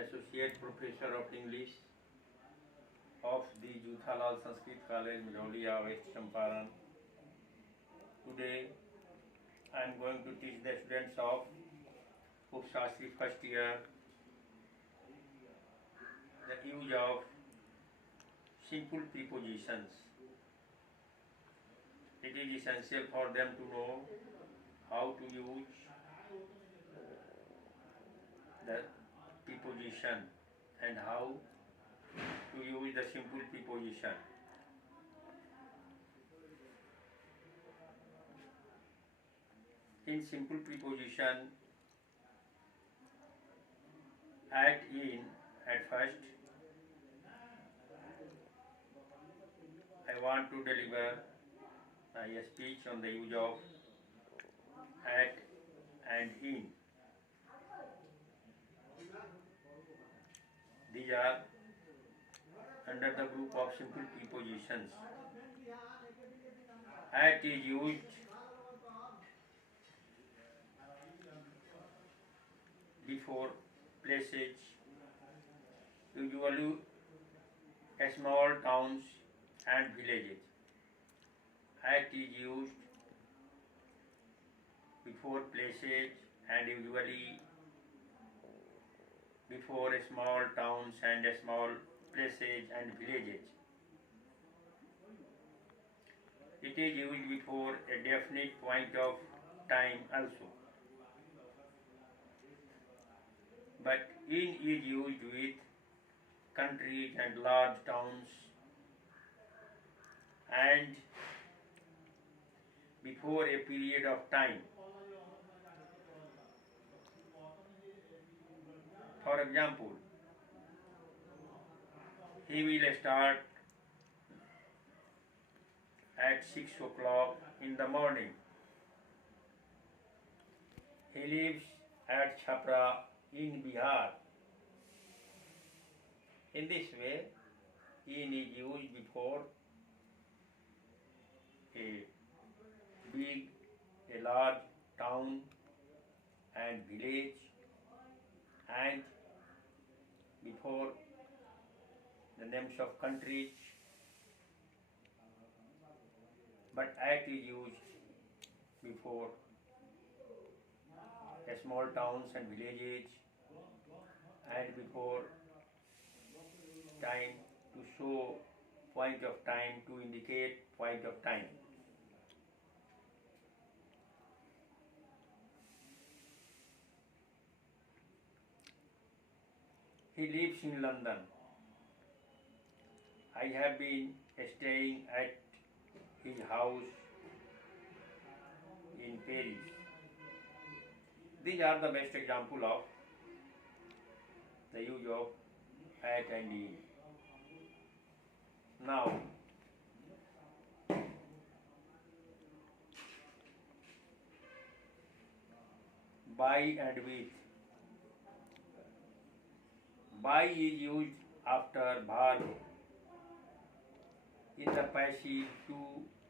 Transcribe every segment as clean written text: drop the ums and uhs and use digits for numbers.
Associate Professor of English of the Juthalal Sanskrit College, Majaulia, West Champaran. Today I am going to teach the students of Upshastri first year the use of simple prepositions. It is essential for them to know how to use the preposition and how to use the simple preposition. In simple preposition, add in at first. I want to deliver a speech on the use of at and in. These are under the group of simple prepositions. At is used before places, usually small towns and villages. At is used before places and usually before small towns and small places and villages. It is used before a definite point of time also. But in is used with countries and large towns and before a period of time. For example, he will start at 6 o'clock in the morning. He lives at Chhapra in Bihar. In this way, in is used before a big, a large town and village, and before the names of countries, but at is used before small towns and villages and before time to show point of time, to indicate point of time. He lives in London. I have been staying at his house in Paris. These are the best examples of the use of at and in. Now, by and with. By is used after verb in the passive to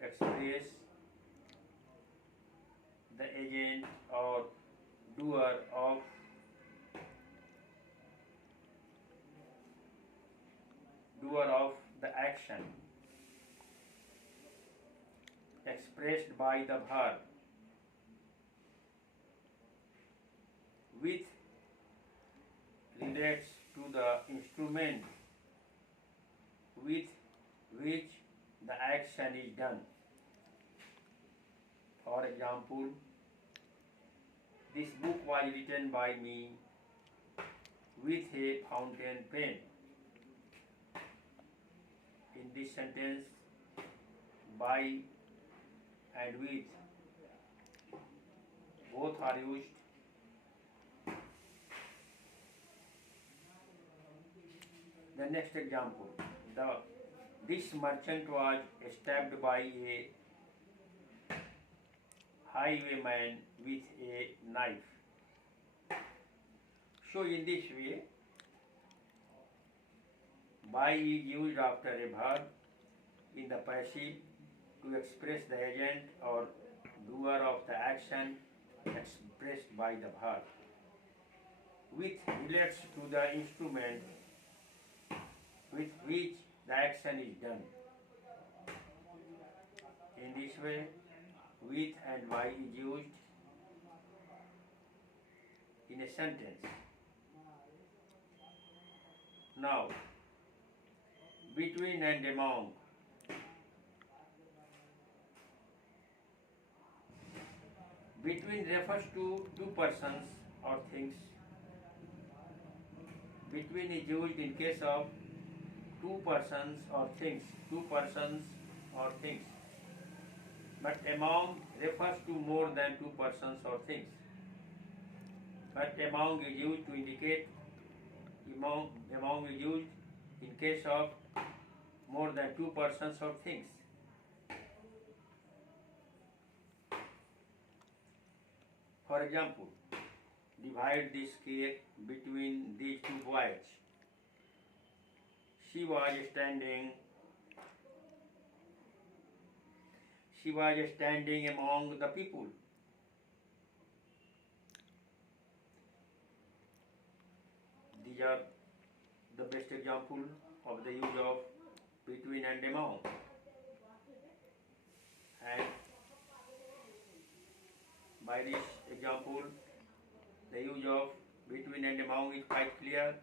express the agent or doer of the action expressed by the verb. With relates to the instrument with which the action is done. For example, this book was written by me with a fountain pen. In this sentence, by and with both are used. The next example, this merchant was stabbed by a highwayman with a knife. So in this way, by is used after a verb in the passive to express the agent or doer of the action expressed by the verb. which relates to the instrument with which the action is done. In this way, with and by is used in a sentence. Now, between and among. Between refers to two persons or things. Between is used in case of two persons or things. Two persons or things. But among refers to more than two persons or things. But among is used to indicate among is used in case of more than two persons or things. For example, divide this cake between these two boys. She was standing among the people. These are the best example of the use of between and among. And by this example, the use of between and among is quite clear.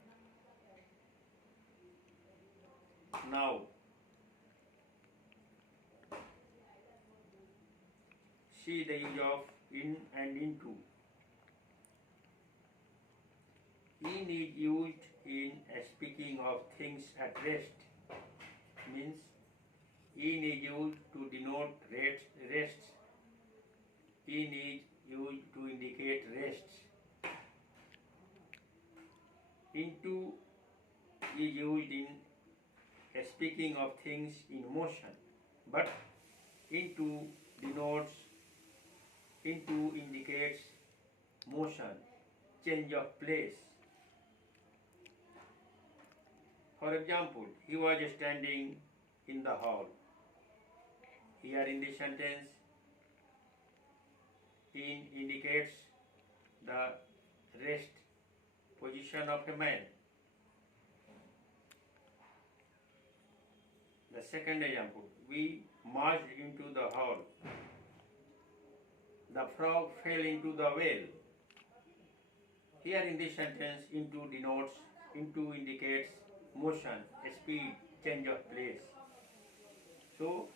Now, see the use of in and into. In is used in speaking of things at rest. Means in is used to denote rest. In is used to indicate rest. Into is used in speaking of things in motion, but into indicates motion, change of place. For example, he was standing in the hall. Here in this sentence, in indicates the rest position of a man. The second example, we marched into the hall. The frog fell into the well. Here in this sentence, into indicates motion, speed, change of place. So,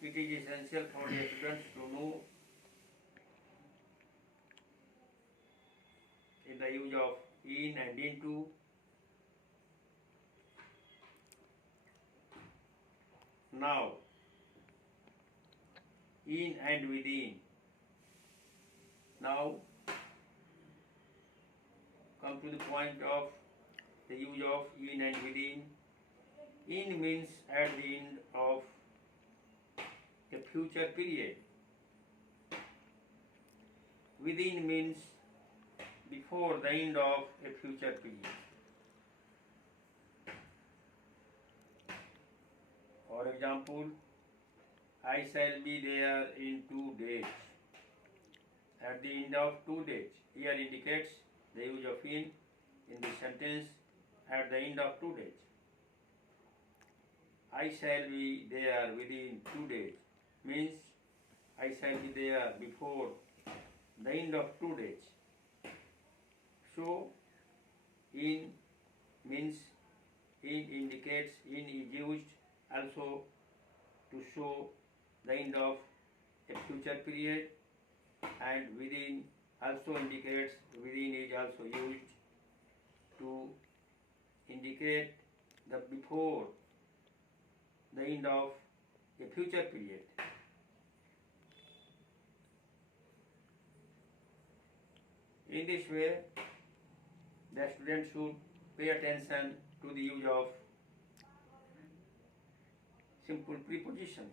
it is essential for the students to know in the use of in and into. Now, in and within. Now, come to the point of the use of in and within. In means at the end of a future period. Within means before the end of a future period. For example, I shall be there in 2 days. At the end of 2 days. Here indicates the use of in the sentence at the end of 2 days. I shall be there within 2 days means I shall be there before the end of 2 days. So, in means in indicates in is used also to show the end of a future period, and within also indicates within is also used to indicate the before the end of a future period. In this way, the student should pay attention to the use of simple prepositions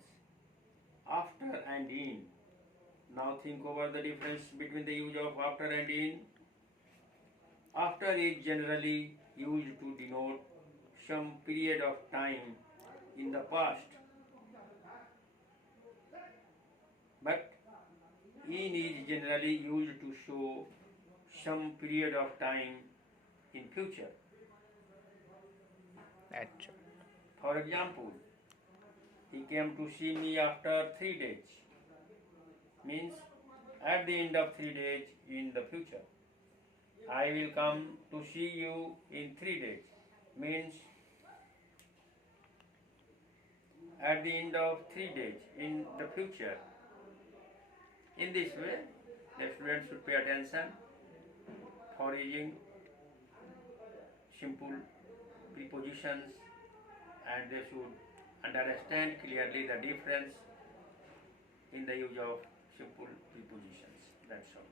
after and in. Now think over the difference between the use of after and in. After is generally used to denote some period of time in the past, but in is generally used to show some period of time in future. अच्छा. For example, he came to see me after 3 days. Means at the end of 3 days in the future. I will come to see you in 3 days. Means at the end of 3 days in the future. In this way, the students should pay attention for using simple prepositions, and they should understand clearly the difference in the use of simple prepositions. That's all.